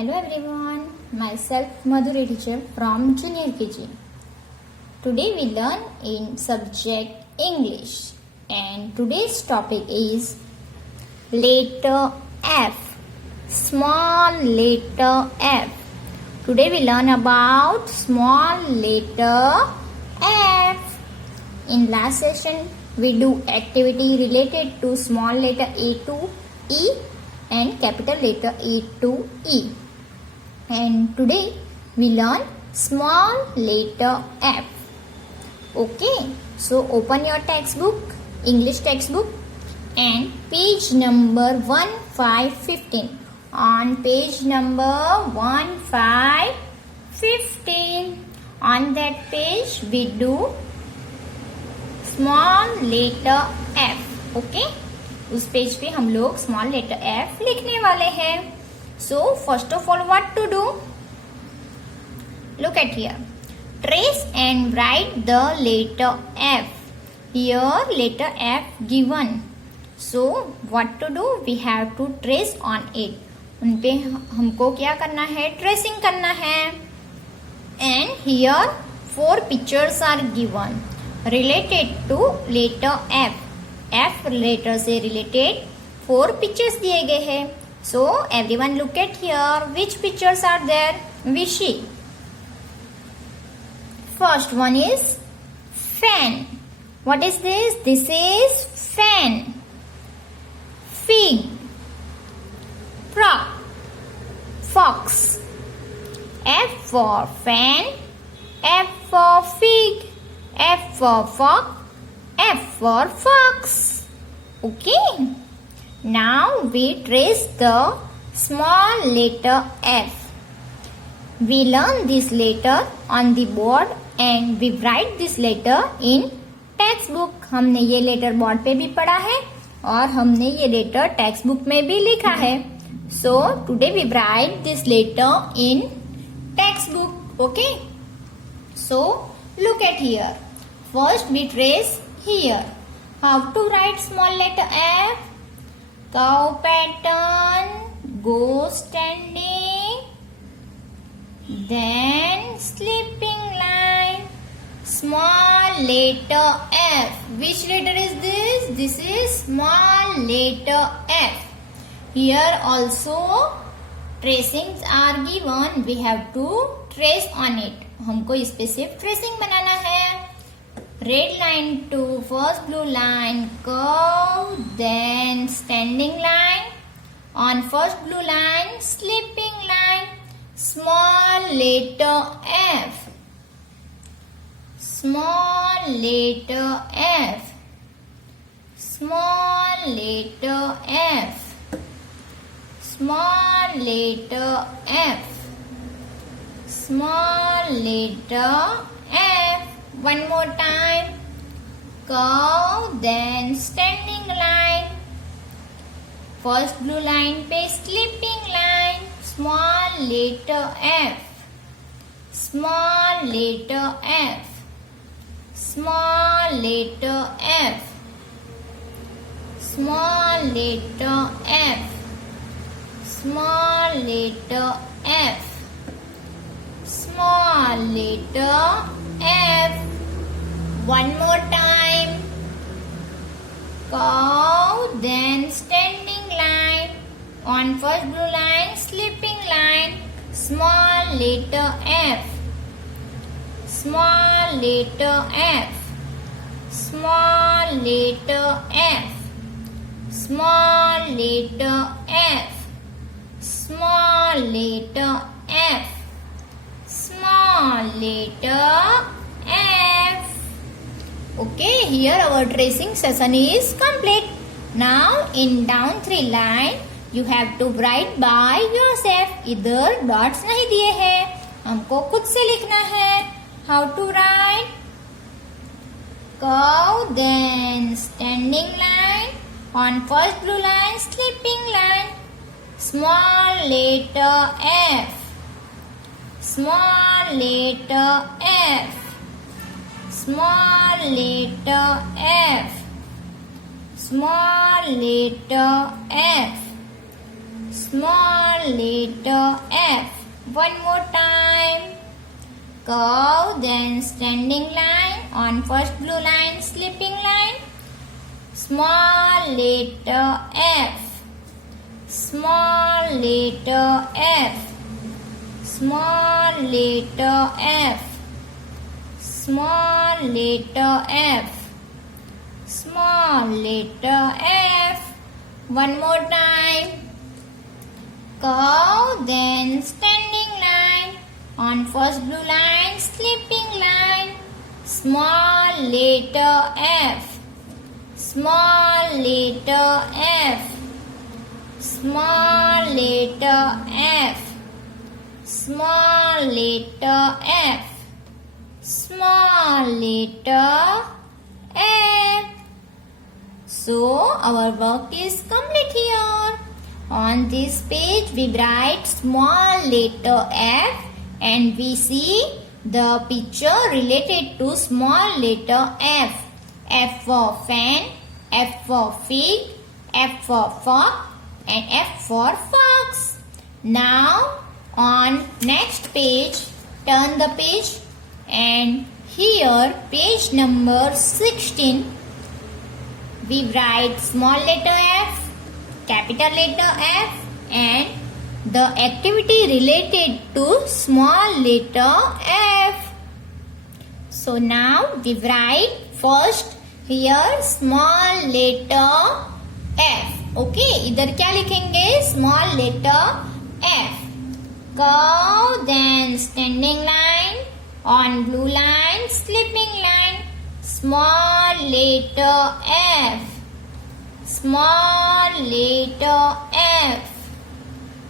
Hello everyone, myself Madhuri teacher from Junior KG. Today we learn in subject English and today's topic is letter F, small letter F. Today we learn about small letter F. In last session we do activity related to small letter A to E and capital letter A to E. And today we learn small letter F. Okay, so open your textbook, English textbook, and page number 1515. On page number 1515, on that page we do small letter F. Okay, उस page पे हम लोग small letter F लिखने वाले हैं. So first of all, what to do? Look at here. Trace and write the letter F. Here letter F given. So what to do? We have to trace on it. उन पे हमको क्या करना है? Tracing करना है. And here 4 pictures are given related to letter F. F letter से related 4 pictures दिए गए हैं. So everyone look at here. Which pictures are there? We see. First one is fan. What is this? This is fan. Fig. Frog. Fox. F for fan. F for fig. F for frog. F for fox. Okay. Now we trace the small letter F. We learn this letter on the board and we write this letter in textbook. हमने ये letter board पे भी पढ़ा है और हमने ये letter text book में भी लिखा है. So today we write this letter in textbook. Okay. So look at here. First we trace here. How to write small letter F? Cow pattern, go standing, then sleeping line, small letter F. Which letter is this? This is small letter F. Here also tracings are given. We have to trace on it. हमको इस पे सिर्फ tracing बनाना है. Red line to first blue line, curve, then standing line. On first blue line, sleeping line, small letter F. Small letter F. Small letter F. Small letter F. Small letter F. One more time. Curve, then standing line. First blue line पे sleeping line. Small letter F. Small letter F. Small letter F. Small letter F. Small letter F. Small letter F. One more time. Curve, then standing line. On first blue line, sleeping line. Small letter F. Small letter F. Small letter F. Small letter F. Small letter F. Small letter F. Okay, here our tracing session is complete. Now in down 3 line you have to write by yourself. इधर dots नहीं दिए हैं, हमको खुद से लिखना है. How to write? Curve, then standing line. On first blue line, sleeping line. Small letter F. Small letter F. Small letter F. Small letter F. small letter F. One more time. Curve, then standing line. On first blue line, slipping line. Small letter F. Small letter F. Small letter F. Small letter F. Small letter F. One more time. Curve, then standing line. On first blue line, slipping line. Small letter F. Small letter F. Small letter F. Small letter F. Small letter F. So our work is complete here. On this page we write small letter F and we see the picture related to small letter F. F for fan, F for fig, F for frog and F for fox. Now on next page, turn the page and here page number 16 we write small letter F, capital letter F and the activity related to small letter F. So now we write first here small letter F. Okay, इधर क्या लिखेंगे? Small letter F. Curve, then standing line. On blue line, slipping line. Small letter F. Small letter F.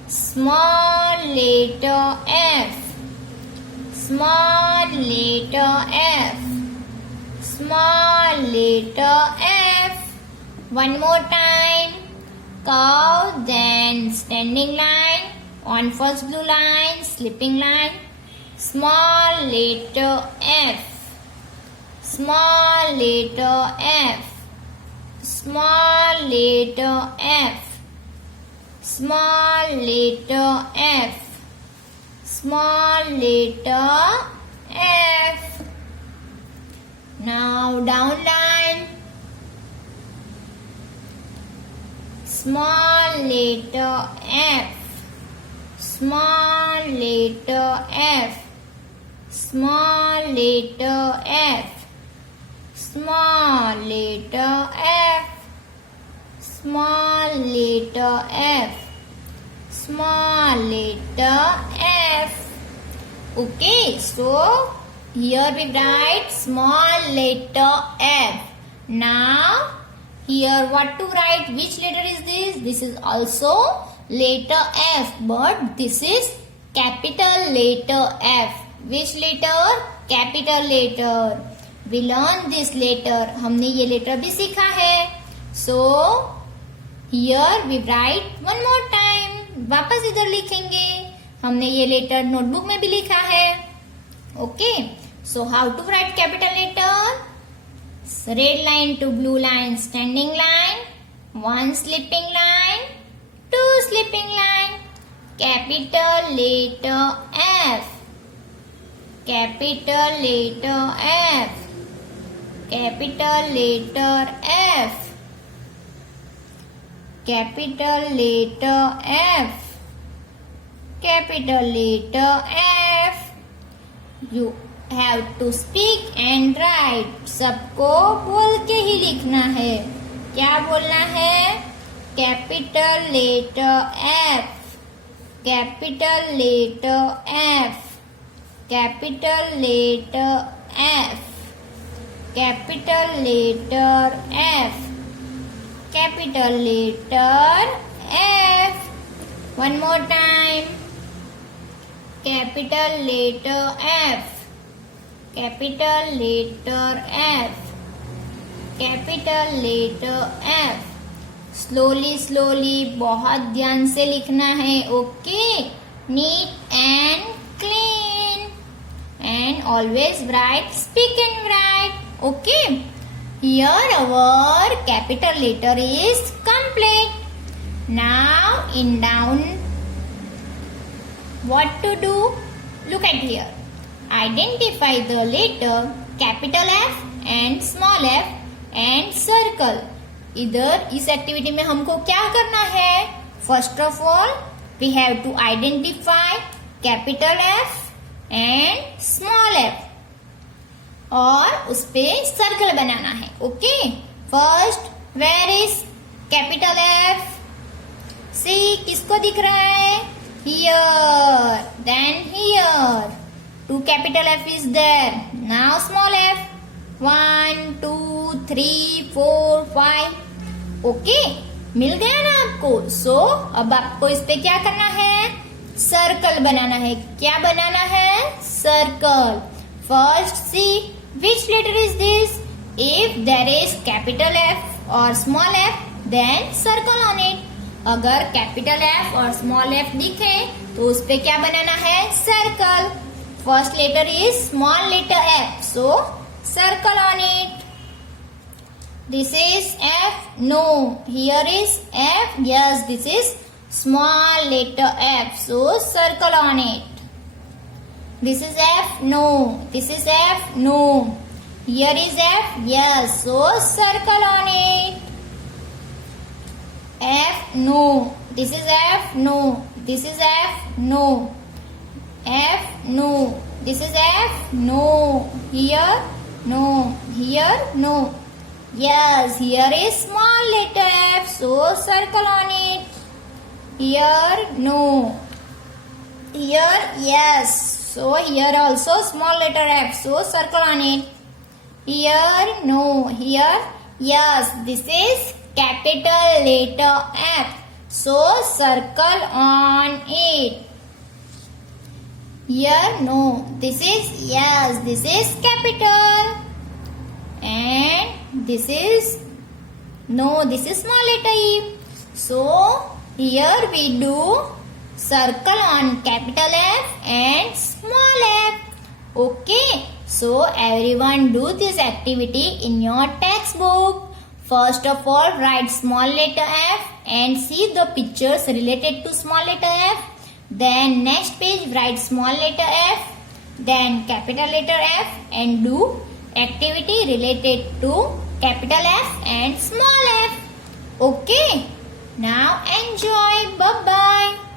Small letter F. Small letter F. Small letter F. One more time. Curve, then standing line. On first blue line, slipping line. Small letter F. Small letter F. Small letter F. Small letter F. Small letter F. Now down line. Small letter F. Small letter F. Small letter F. Small letter F. Small letter F. Small letter F. Okay, so here we write small letter F. Now here what to write? Which letter is this? This is also letter F, but this is capital letter F. Which letter? Capital letter. We learn this letter. हमने ये letter भी सीखा है. So here we write one more time. वापस इधर लिखेंगे. हमने ये letter notebook में भी लिखा है. Okay. So how to write capital letter? Red line to blue line, standing line. One slipping line. Two slipping line. Capital letter F. Capital letter F. Capital letter F. Capital letter F. Capital letter F. You have to speak and write. सबको बोल के ही लिखना है. क्या बोलना है? Capital letter F. Capital letter F. Capital letter F. Capital letter F. Capital letter F. One more time. Capital letter F. Capital letter F. Capital letter F. Slowly, slowly, बहुत ध्यान से लिखना है. Okay. Neat and clean. And always write, speak and write. Okay. Here our capital letter is complete. Now in down, what to do? Look at here. Identify the letter capital F and small f and circle. इधर इस activity में हमको क्या करना है? First of all we have to identify capital F and small F और उस पे सर्कल बनाना है. Okay, first where is capital F? See किसको दिख रहा है? Here, then here. Two capital F is there. Now small F. 1 2 3 4 5. Okay, मिल गया ना आपको? सो अब आपको इस पे क्या करना है? सर्कल बनाना है. क्या बनाना है? Circle. First see which letter is this? If there is capital F or small f, then circle on it. अगर कैपिटल F और स्मॉल f दिखे तो उस पे क्या बनाना है? Circle. First letter is small letter F, so circle on it. This is F. No. Here is F. Yes, this is small letter F, so circle on it. This is F. No. This is F. No. Here is F. Yes, so circle on it. F. No. This is F. No. This is F. No. F. No. This is F. No. Here. No. Here. No. Yes, here is small letter F, so circle on it. Here. No. Here. Yes. So here also small letter F, so circle on it. Here, no. Here, yes. This is capital letter F, so circle on it. Here, no. This is, yes. This is capital. And this is, no. This is small letter E. So here we do circle on capital F and small f. Okay, so everyone do this activity in your textbook. First of all, write small letter F and see the pictures related to small letter F. Then next page write small letter F, then capital letter F and do activity related to capital F and small f. Okay, now enjoy. Bye bye.